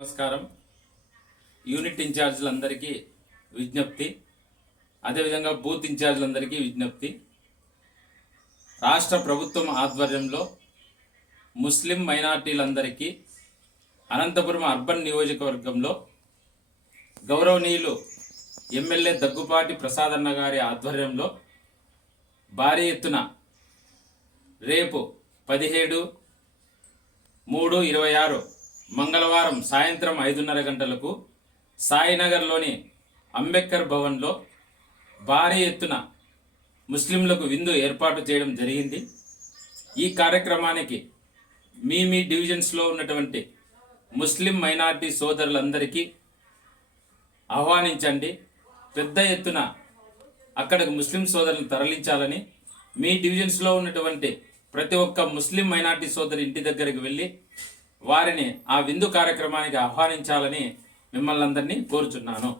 నమస్కారం. యూనిట్ ఇన్ఛార్జీలందరికీ విజ్ఞప్తి, అదేవిధంగా బూత్ ఇన్ఛార్జీలందరికీ విజ్ఞప్తి. రాష్ట్ర ప్రభుత్వం ఆధ్వర్యంలో ముస్లిం మైనార్టీలందరికీ అనంతపురం అర్బన్ నియోజకవర్గంలో గౌరవనీయులు ఎమ్మెల్యే దగ్గుపాటి ప్రసాదన్న గారి ఆధ్వర్యంలో భారీ ఎత్తున రేపు 17/3/26 మంగళవారం సాయంత్రం 5:30 గంటలకు సాయినగర్లోని అంబేద్కర్ భవన్లో భారీ ఎత్తున ముస్లింలకు విందు ఏర్పాటు చేయడం జరిగింది. ఈ కార్యక్రమానికి మీ డివిజన్స్లో ఉన్నటువంటి ముస్లిం మైనార్టీ సోదరులందరికీ ఆహ్వానించండి. పెద్ద ఎత్తున అక్కడికి ముస్లిం సోదరులను తరలించాలని, మీ డివిజన్స్లో ఉన్నటువంటి ప్రతి ఒక్క ముస్లిం మైనార్టీ సోదరు ఇంటి దగ్గరికి వెళ్ళి వారిని ఆ విందు కార్యక్రమానికి ఆహ్వానించాలని మిమ్మల్ని అందరినీ కోరుచున్నాను.